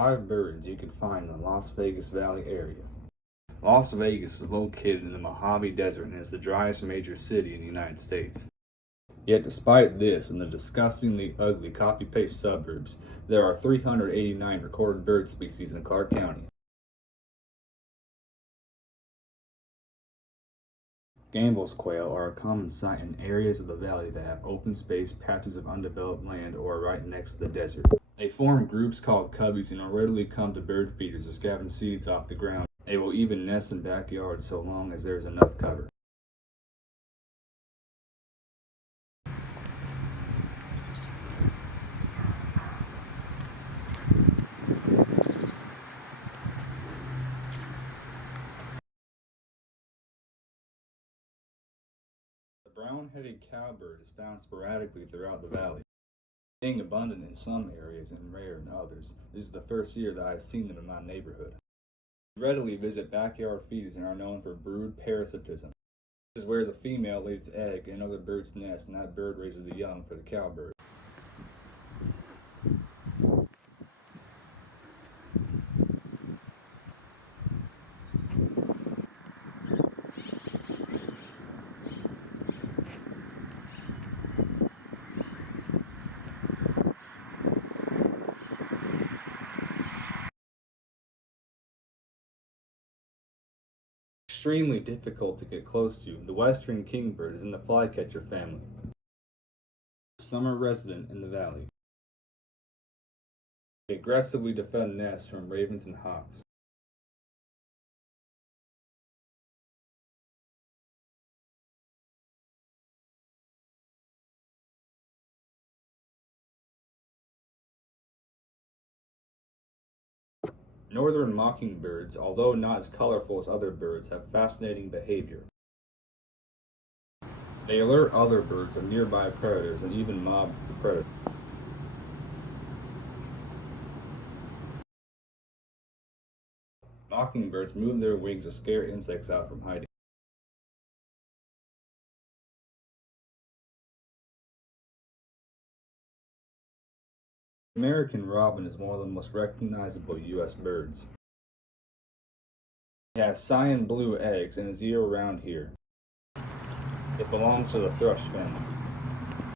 5 birds you can find in the Las Vegas Valley area. Las Vegas is located in the Mojave Desert and is the driest major city in the United States. Yet despite this and the disgustingly ugly copy-paste suburbs, there are 389 recorded bird species in Clark County. Gambel's quail are a common sight in areas of the valley that have open space, patches of undeveloped land, or are right next to the desert. They form groups called coveys and will readily come to bird feeders to scavenge seeds off the ground. They will even nest in backyards so long as there is enough cover. The brown-headed cowbird is found sporadically throughout the valley, being abundant in some areas and rare in others. This is the first year that I have seen them in my neighborhood. They readily visit backyard feeders and are known for brood parasitism. This is where the female lays its egg in another bird's nest and that bird raises the young for the cowbird. Extremely difficult to get close to, the western kingbird is in the flycatcher family. Summer resident in the valley. They aggressively defend nests from ravens and hawks. Northern mockingbirds, although not as colorful as other birds, have fascinating behavior. They alert other birds of nearby predators and even mob the predator. Mockingbirds move their wings to scare insects out from hiding. The American robin is one of the most recognizable U.S. birds. It has cyan blue eggs and is year-round here. It belongs to the thrush family.